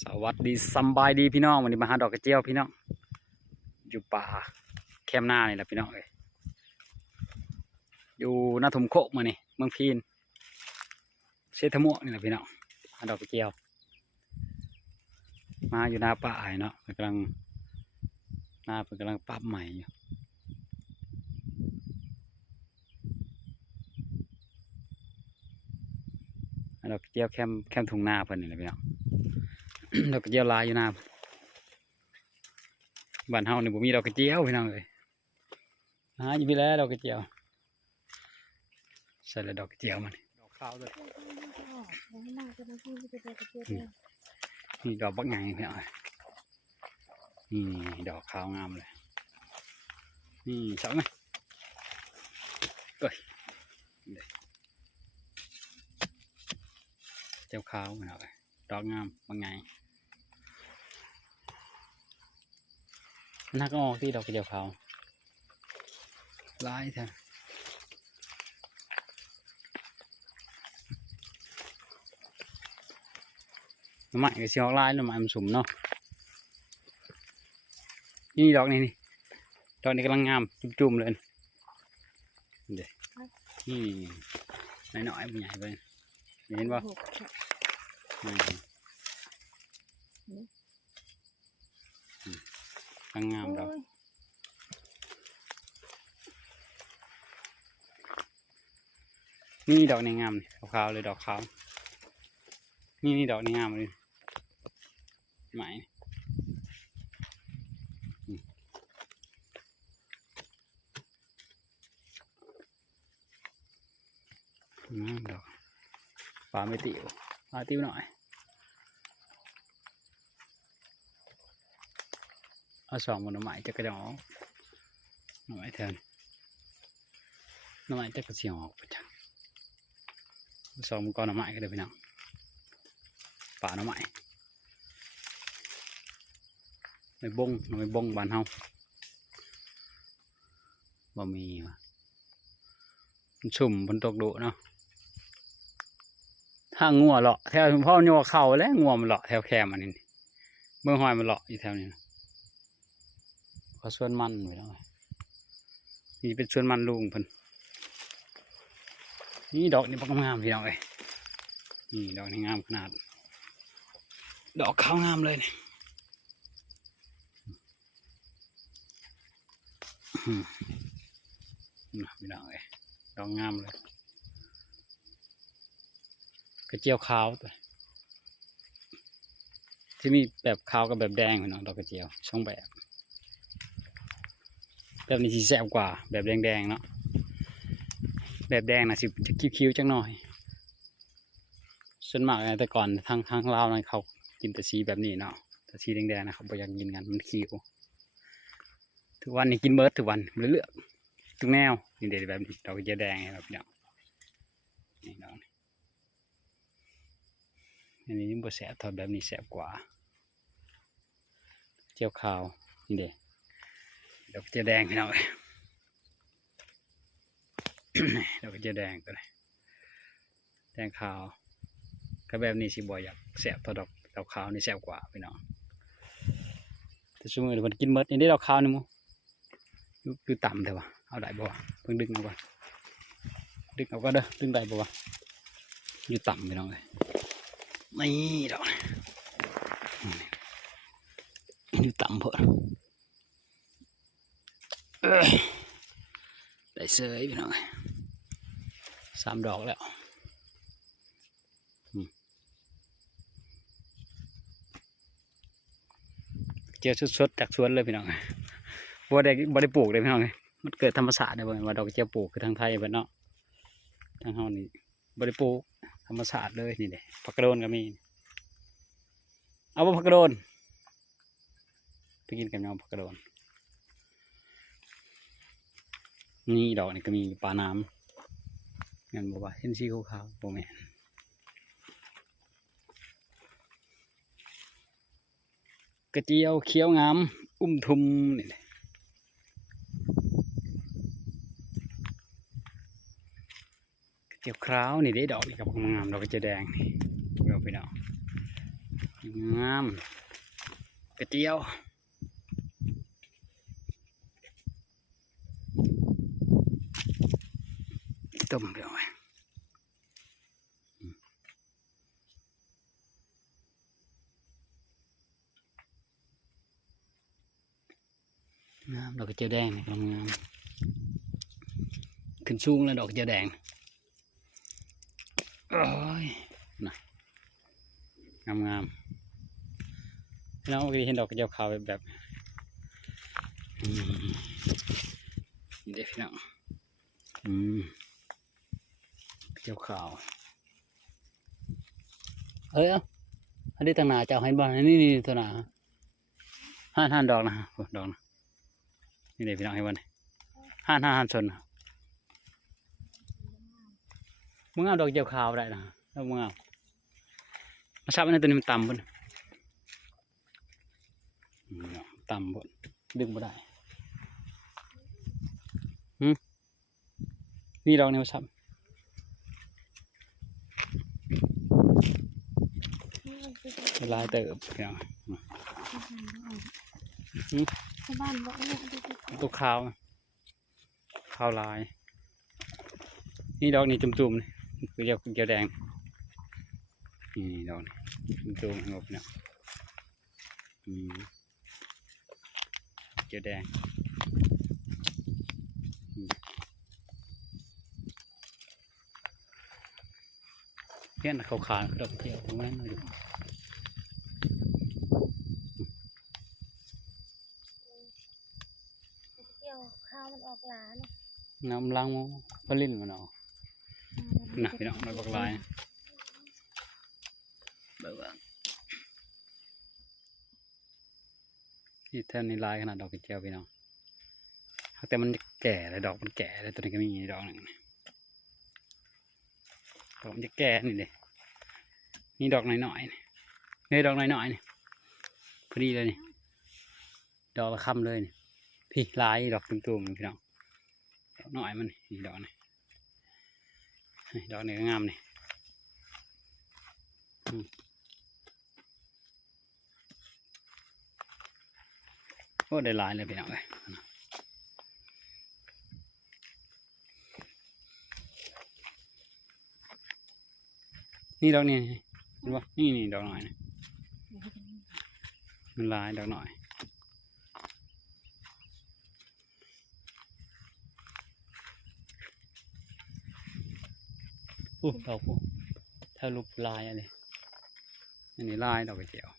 สวัสดีสบายดีพี่น้องวันนี้มาหาดอกกระเจียวพี่น้องอยู่ป่าแคมป์หน้านี่แหละพี่น้องเอ้ยอยู่หน้าถมโคกมานี่เมืองพีนเชษฐม่วงนี่แหละพี่น้องหาดอกกระเจียวมาอยู่หน้าป่าไอ้เนาะกำลังหน้าเป็นกำลังปรับใหม่อยู่ดอกกระเจียวแคมป์ทุ่งนาเพิ่นนี่แหละพี่น้อง ดอกกระเจียวลายอยู่หน้าบ้านเฮานี่บ่มีดอกกระเจียวพี่น้องเลยหาอยู่พี่แล้วดอกกระเจียวใส่แล้วดอกกระเจียวมันดอกขาวเลยนี่ดอกบักไงพี่น้องนี่ดอกขาวงามเลยนี่สองไหมเอ้ยเจ้าขาวพี่น้องดอกงามบักไงนักออกที่ดอกกระเจียวขาวลายแท้น้ำมันก็สิออกลายน้ำมันมันสุ่มเนาะนี่ดอกนี่ดอกนี้กำลังงามจุ่มๆเลยเดี๋ยวนี่น้อยๆมันใหญ่ไปเห็นป่ะกำลังงามดอกนี่ดอกนี้งามนี่ขาวๆเลยดอกขาวนี่ดอกนี้งามเลยไหมดอกปลาไม่ติวปลาติวหน่อยเอาสองบนหน่อไม้จะกระจอกหน่อไม้แทนหน่อไม้จะกระเสียงออกไปจังสองมันก้อนหน่อไม้ก็ได้พี่น้องป่าหน่อไม้ไม่บงบานเฮาบ่มีว่ะมันชุ่มบนตกดุเนาะถ้างัวเลาะแถวพ่อโยเข่าแล้วงัวมันเลาะแถวแคมอันนี้เมื่อหอยมันเลาะอยู่แถวนี้เขาส่วนมันไปแล้วนี่เป็นส่วนมันลุงเพิ่นนี่ดอกนี่งามพี่น้องเอ้ยนี่ดอกนี่งามขนาดดอกขาวงามเลยนี่พี่น้องเอ้ยดอกงามเลยกระเจียวขาวตัวที่มีแบบขาวกับแบบแดงพี่น้องดอกกระเจียวช่องแบบนี้สีแซ่บกว่าแบบแดงเนาะแบบแดงนะสิจะคิ้วๆจังหน่อยส่วนมากแต่ก่อนทางลาวนะเขากินแต่สีแบบนี้เนาะแต่สีแดงๆนะเขาไม่อยากกินกันมันคิ้วทุกวันนี้กินเบิร์ดทุกวันเลือกทุกแนวนี่เด็ดแบบนี้ดอกกระเจียวแดงแบบนี้นี่ดอกอันนี้บ่แซ่บทอดแบบนี้แซ่บกว่าเจียวขาวนี่เด็ดดอกกระเจียวแดงพี่น้องดอกกระเจียวแดงตัวนี้แดงขาวก็แบบนี้สิบ่อยากแซ่บทอดดอกขาวนี่แซ่บกว่าพี่น้องแต่สมมติคนกินเบิดนี่ได้ดอกขาวนี่มั้งคือต่ำแต่ว่าเอาได้บ่เพิ่งดึงเอาก่อนดึงเอาก็เด้อดึงได้บ่อยู่ต่ำพี่น้องเลยนี่ดอกอยู่ต่ำเพิ่นได้เสยพี่น้อง3 ดอกแล้วเจอสดๆจากสวนเลยพี่น้องบ่ได้ปลูกเลยพี่น้องมันเกิดธรรมชาติได้บ่ว่าดอกกระเจียวปลูกคือทางไทยเพิ่นเนาะทางเฮานี่บ่ได้ปลูกธรรมชาติเลยนี่เด้ผักกระโดนก็มีเอาบ่ผักกระโดนไปกินกับน้องผักกระโดนนี่ดอกนี่ก็มีปลาน้ำงั้นบอกว่าเห็นสีขาวๆบ่แม่นกระเจียวเขียวงามทุมนี่กระเจียวขาวนี่ได้ดอกนี่กับงามดอกกระเจียวแดงนี่เราไปเนาะ งามกระเจียวต้มเดี๋ยวไว้งามดอกกระเจียวแดงนี่งามขึ้นสูงแล้วดอกกระเจียวแดงโอ้ยนะงามแล้วก็เห็นดอกกระเจียวขาวแบบนี่เด็กพี่น้องกระเจียวขาวเอ้ยอันนี้ตั้งหนาเจ้าให้บ้านนี่ตัวหนาห้านดอกนะดอกนะนี่เด็กพี่น้องให้บ้านห้านชนนะมึงเอาดอกกระเจียวขาวได้นะแล้วมึงเอามาซับอันนี้ตัวนี้มันต่ำพุ่นต่ำพุ่นดึงไม่ได้นี่ดอกนี้มาซับลายเติบเพียงตัวขาวลายนี่ดอกนี้จุ่มๆนี่คือเจียวแดงนี่ดอกนี้จุ่มๆงบเนี่ยเจียวแดงเพี้ยนขาวๆดอกเจียวตรงนั้นอยู่ข้าวมันออกหลาน น้ำล้างพลิ้นมันออกนะพี่น้องมันบอกลายที่แท่นนี้ลายขนาดดอกกระเจียวพี่น้องแต่มันแก่เลยดอกมันแก่เลยตัวนี้ก็มีดอกหนึ่งดอกมันจะแก่นี่เลยนี่ดอกน้อยๆนี่ดอกน้อยๆนี่พอดีเลยนี่ดอกละค่ำเลยนี่พี่ลายดอกตุ่มๆพี่น้องดอกน้อยมันนี่ดอกนี่ดอกนี้ก็งามนี่โอ้ได้ลายเลยพี่น้องเลยนี่ดอกนี้เห็นปะนี่ดอกหน่อยนี่มันลายดอกหน่อยดอกถ้ารูปลายอะไรอันนี้ลายดอกกระเจียว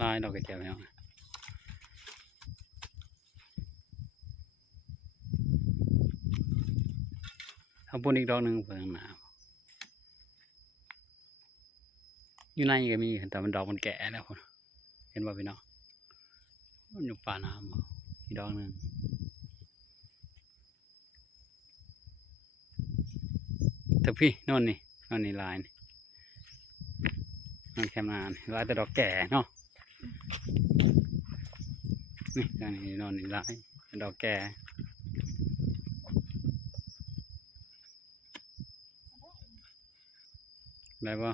ลายดอกกระเจียวเนี่ยเอาปุ่นอีกดอกหนึ่งเพื่อนหนาอยู่ในก็มีแต่มันดอกมันแก่แล้วคนเห็นว่าพี่น้องมันอยู่ป่าน้ำอีกดอกหนึ่งแต่พี่นอนนี่ลายนี่นอนแคมนานลายแต่ดอกแก่เนาะนี่ตอนนี้นอนนี่ลายดอกแก่ได้ปะ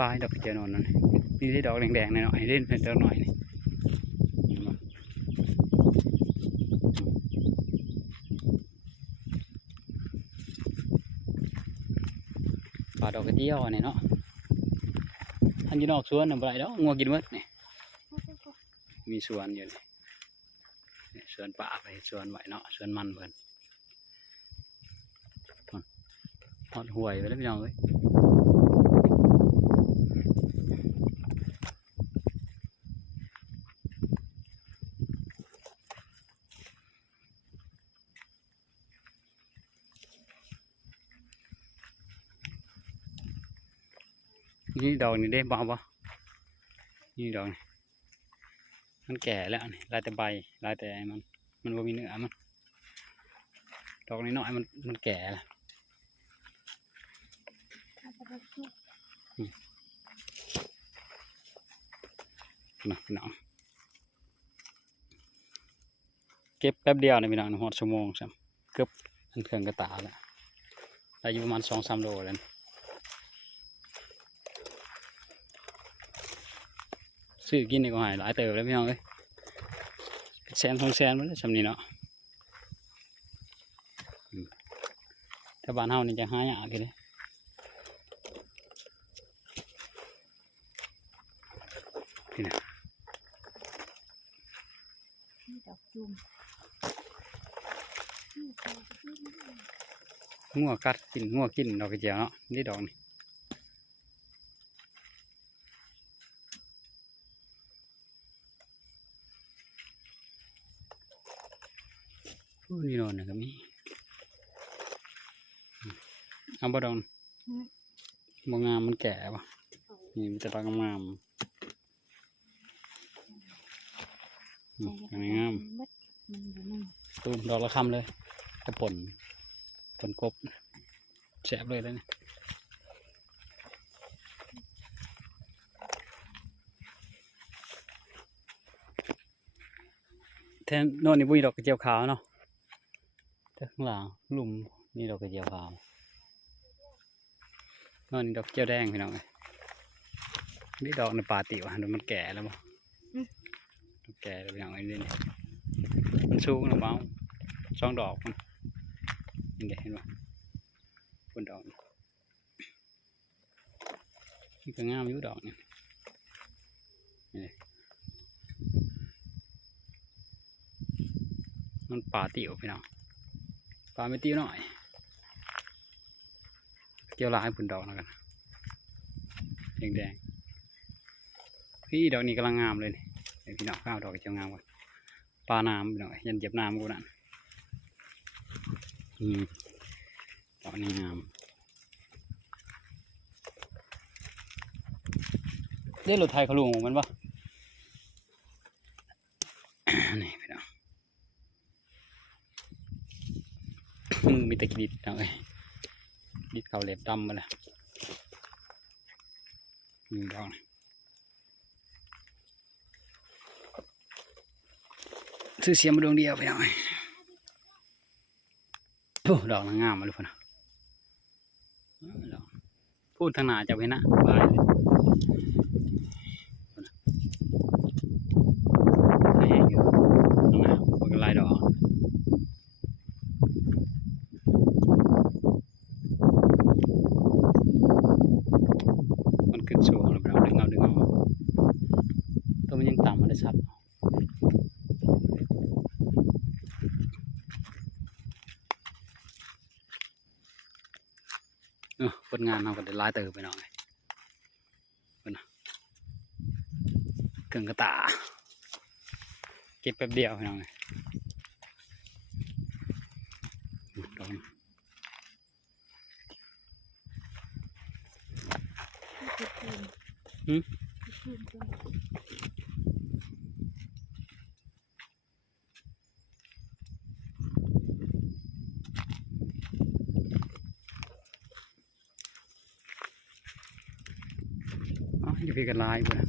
ลายดอกเจียวนอนนั่นนี่ที่ดอกแดงๆหน่อยๆเล่นเป็นดอกหน่อยนี่ป่าดอกกระเจียวนี่เนาะอันอยู่นอกสวนน่ะบ่ได้ดอกงัวกินหมดนี่มีสวนอยู่นี่สวนป่าไปสวนไหวเนาะสวนมันเพิ่นทอดห่วยไปแล้วพี่น้องเอ้ยนี่ดอกนี่ได้บ้าปะนี่ดอกนี่มันแก่แล้วนี่ลายแต่ใบลายแต่มันบ่มีเนื้อมันด อกน้อยๆมันแก่แล้ว เอาไปให้กิน นะพี่น้องเก็บแป๊บเดียวนะพี่น้องหอดชั่วโมงใช่เกือบอันเครื่องกระตาแล้วได้อยู่ประมาณ2-3 โลแล้วซื้อกินนี่ก็หายหลายเติบแล้วพี่น้องเอ้ย100,000-200,000มันได้สำนี้เนาะแต่บ้านเฮานี่จะหายากเลยพี่น้อง นี่ดอกจุ่มนี่ดอกจุ่ม งัวกัดกินงัวกินดอกกระเจียวเนาะนี่ดอกนี่นี่โน่นนะก็มีเอาบ่ดอกบ่งามมันแก่ป่ะนี่มันจะดอกงามงาม มัดมันอยู่นี่ ตูมดอกละคำเลยกระป่นกบแสบเลยแล้วนี่แทนโน่นนี่บุ้ยดอกกระเจียวขาวเนาะแต่ข้างหลังหลุมนี่ดอกกระเจียวขาวโน่นนี่ดอกเจียวแดงพี่น้องเอ้ยนี่ดอกในป่าติวะดูมันแก่แล้วบ่มันแก่แล้วพี่น้องไอ้นี่มันสูงหรือเปล่า2 ดอกมันนี่เด็กเห็นป่ะบนดอกนี่ก็งามอยู่ดอกนี่นี่มันป่าติ๋วพี่น้องป่าไม่ติ๋วหน่อยเกี่ยวลายบนดอกแล้วกันแดงๆพี่ดอกนี้กำลังงามเลยนี่เดี๋ยวพี่น้องข้าวดอกเจียวงามก่อนปลาน้ำพี่น้องยันเจ็บน้ำกูนั่นดอกนี้งามเดี๋ยวรถไทยเขาลุงมันปะ นี่พี่น้องมีแต่กรีดเอาไงกรีดเขาเล็บดำมาแล้วดอกซื้อเสียมาดวงเดียวพี่น้องโอ้ดอกนางงามมาเลยพ่อนะพูดทางหน้าจะไปนะบายเลยแห้งอยู่นางงามมันก็ลายดอกมันขึ้นสูงแล้วพี่น้องดึงเอาตัวมันยังต่ำมาได้ชัดผลงานเราก็ได้หลายเติบไปหน่อยเครื่องกระตาเก็บแป๊บเดียวไปหน่อยดอก จุ่ม หืม จุ่มจุ่ม อ๋ออยู่พี่กันลายไปนะ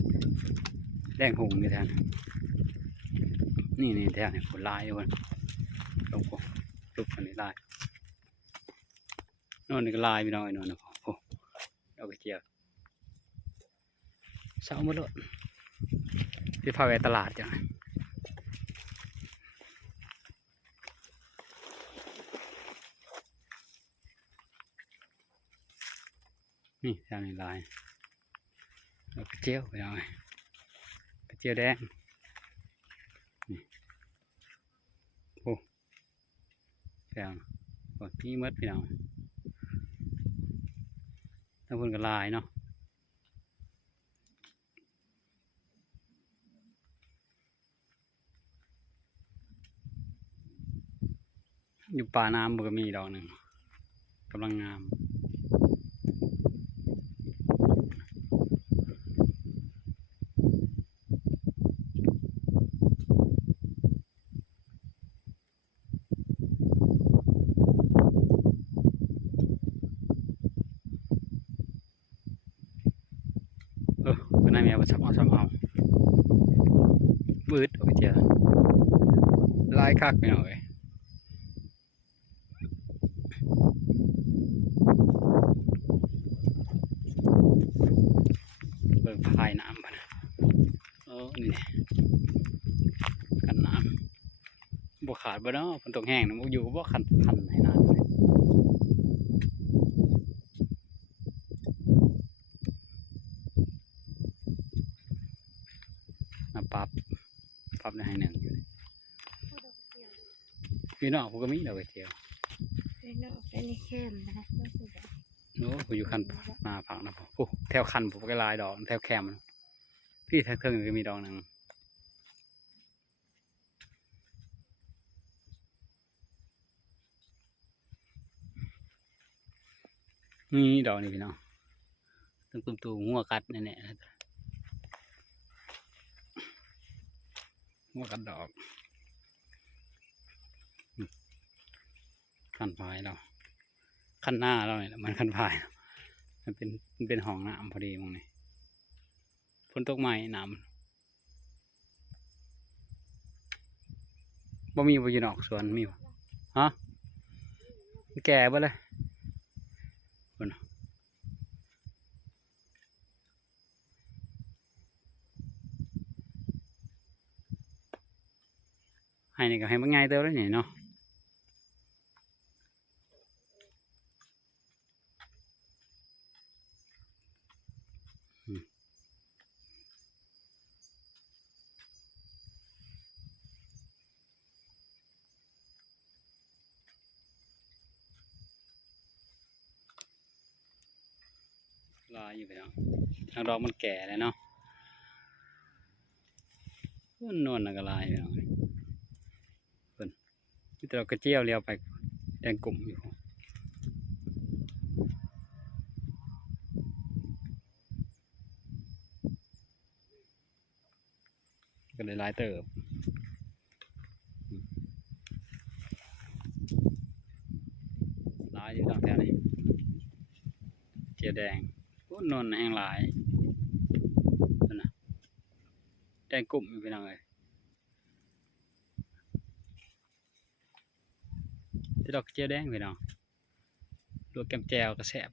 แดงหงอยู่แทนนี่แทนผลลายอยู่นะลงลุกอันนี้ลายโน่นนี่ก็ลายพี่น้อยโน่นนะโอ้เอาไปเจียวเศร้าหมดเลยพี่พาไปตลาดจ้ะนี่แทนนี่ลายเอาไปเจียวไปหน่อยไปเจียวแดงนี่โอ้แพงกดพี่มัดพี่น้องถ้าคนก็ลายเนาะอยู่ป่าน้ำมันก็มีดอกหนึ่งกำลังงาม นายแมวมาสับเอาบืดโอ้ยเจ้าลายคักไปหน่อยเบิ่งพายน้ำไปนะนี่กันน้ำบ่ขาดบ่เนาะฝนตกแห้งนะบ่อยู่บ่คันให้น้ำเลยมาปรับได้ให้หนึ่งอยู่พี่น้องผมก็มีดอกกระเจียว เป็นออกเป็นเข้มนะก็คือแบบ โน้ผมอยู่คันมาผักนะผมโอ้แถวคันผมก็ลายดอกแถวแคมนะพี่แถวเครื่องก็มีดอกหนึ่งนี่ดอกนี่พี่น้องตึ้งตุ้มตูหัวกัดแน่ๆหัวกัดดอกคันพายเราคันหน้าเราเนี่ยมันคันพายมันเป็นห้องน้ำพอดีมองนี่ฝนตกใหม่น้ำบ่มีบ่อยู่นอกสวนมีบ่ฮะมันแก่บ่เลยคนให้นี่ก็ให้มันง่ายเติบแล้วนี่เนาะลายอยู่ไปแล้วทางดอกมันแก่เลยเนาะนวลน่ะก็ลายอยู่เพิ่นที่เรากระเจียวเลี้ยวไปแดงกลุ่มอยู่ก็เลยลายเติบลายอยู่ทางแถวนี้เจียวแดงนวลแห้งลายนะแดงกลุ่มอยู่ไปหน่อยที่ดอกเจียวแดงไปเนาะลวกแกมแจวกระแสบ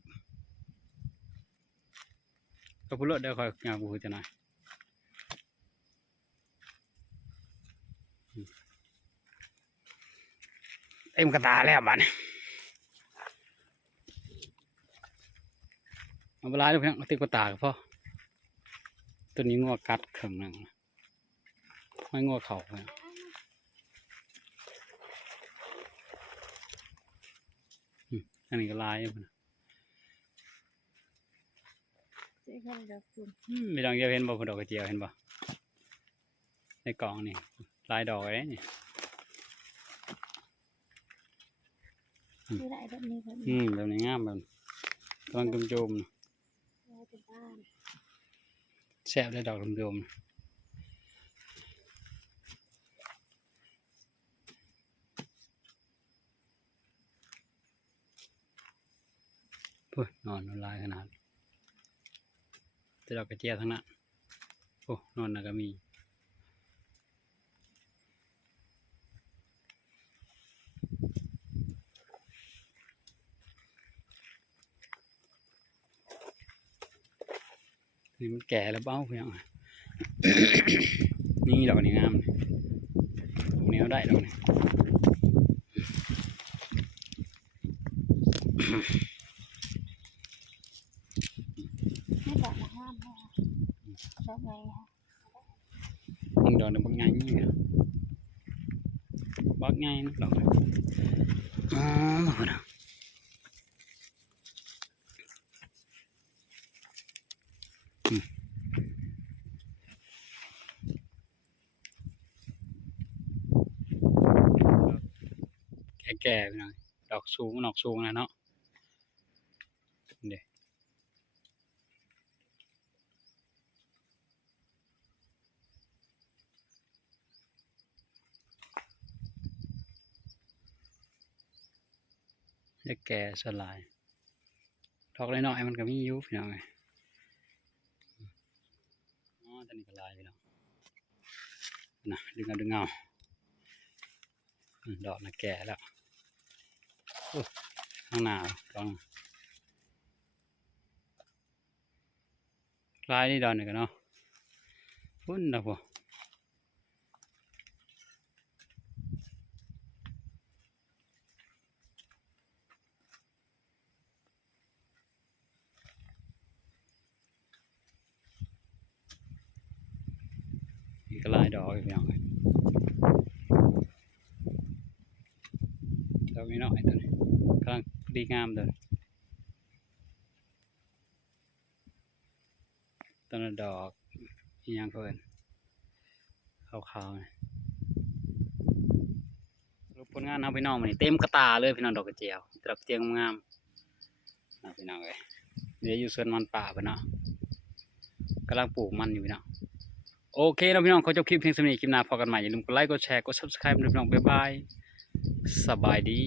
ก็พูดเดี๋ยวคอยงานบูจะหน่อยเต็มกระตาแล้วบ้านเอาเวลาดูเพียงเต็มกระตาก็พอตัวนี้งัวกัดเข่งหนึ่งไม่งัวเข่าเลยอันนี้ก็ลายอยู่นะ เจ๊ข้างดอกคุณ ไม่ต้องเยอะเห็นบ่ดอกกระเจียวเห็นบ่ในกล่องนี่ลายดอกอะไรนี่ ที่ไรแบบนี้แบบ แบบนี้งามแบบกำลังโจมๆนะ เราจะบ้าน แซ่บได้ดอกโจมๆนะพุ่นนอนลายขนาดแต่ดอกกระเจียวทั้งนั้นโอ้นอนน่ะก็มีนี่มันแก่แล้วเบ้าเพียง นี่ดอกนี้งามเลยดอกนี้เอาได้ดอกนี้ ให้ดอกละห้ามนะดอกไงคะ ยิงดอกหนึ่งบักง่ายนี่เนี่ยบักง่ายนะดอกเลยอ๋อมาคนละแก่ๆไปหน่อยดอกสูงดอกสูงนะเนาะเด็กแก่สลายดอกน้อยๆมันก็มีอยู่พี่น้อง ตอนนี้ก็ลายพี่น้องนะดึงเอาดอกน่ะแก่แล้วข้างหน้าลองลายนี่ดอกนี่กันเนาะพุ่นนะพวกนี่ก็ลายดอกพี่น้องดอกนี้น้อยตัวนี้กำลังดีงามตัวต้นดอกอีหยังเพิ่นขาวๆนี่รูปผลงานเอาพี่น้องมานี่เต็มกระตาเลยพี่น้องดอกกระเจียวดอกกระเจียวงามนะพี่น้องเอ้ยเดี๋ยวอยู่สวนมันป่าพี่น้องกำลังปลูกมันอยู่พี่น้องโอเคนะพี่น้องขอจบคลิปเพียงเท่านี้คลิปหน้าพบกันใหม่อย่าลืมกดไลค์กดแชร์กด subscribe นะพี่น้องบ๊ายบายสบายดี